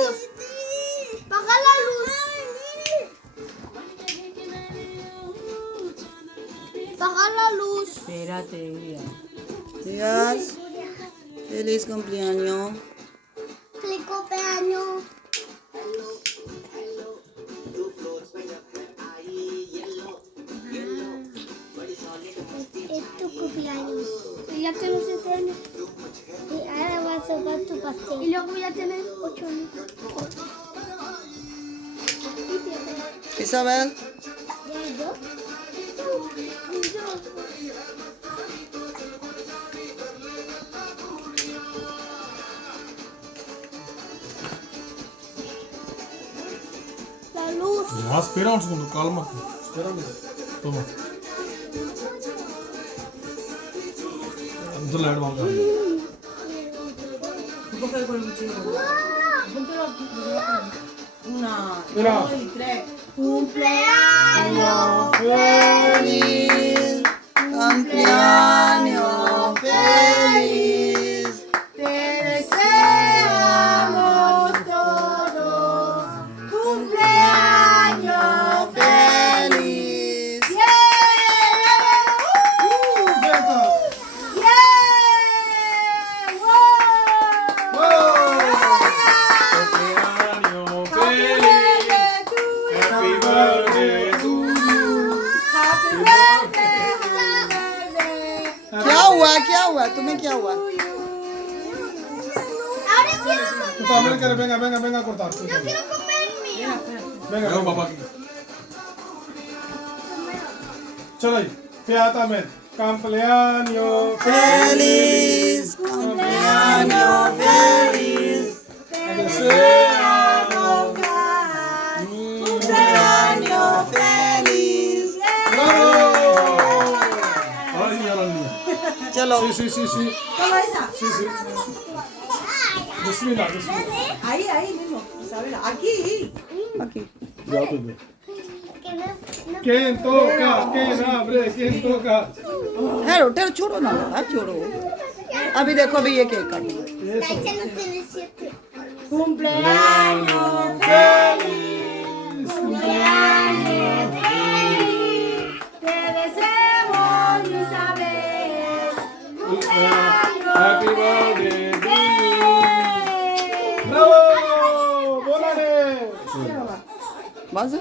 luz. Apaga la luz. Apaga la luz. Espérate, Urias. Urias, feliz cumpleaños. Feliz cumpleaños. Es tu cumpleaños. Y ya tienes 7 años. Y ahora vas a tomar tu pastel. Y luego ya tienes 8 años. Isabel, ¿Ya yo? La luz. Ya, espera un segundo, cálmate. Espérame. Toma. Entonces la vamos a ver. Tú coge con el cuchillo. Póntelo aquí. Una, Mira. 2 y 3. Cumpleaños feliz cumpleaños feliz. Te deseamos todos cumpleaños Feliz. Cumpleaños feliz. Happy birthday to you. ¿Qué agua? ¿Qué agua? Tome qué agua. Ahora quiero Tú comer. también quieres, venga a cortar. Yo quiero comer el mío. Venga, papá aquí. Chalo ahí. Fiatamente. Cumpleaños Feliz cumpleaños feliz. Te deseamos. Cumpleaños feliz. ¡Bravo! Ahora sí, ahora el mío. Chalo. Sí. Toma esa. Sí. Bismillah. Ahí mismo, Isabela. Aquí. Aquí. Ya te veo. Que no. ¿Quién toca? ¿Quién abre? ¿Quién toca? तेरे छोड़ो ना छोड़ो अभी देखो अभी ये केक काटो La hecha no tiene 7. Cumpleaños ¡Feliz! Cumpleaños feliz. Te deseamos, Isabel. Happy birthday to you. ¡Bravo! ¡Volare! बस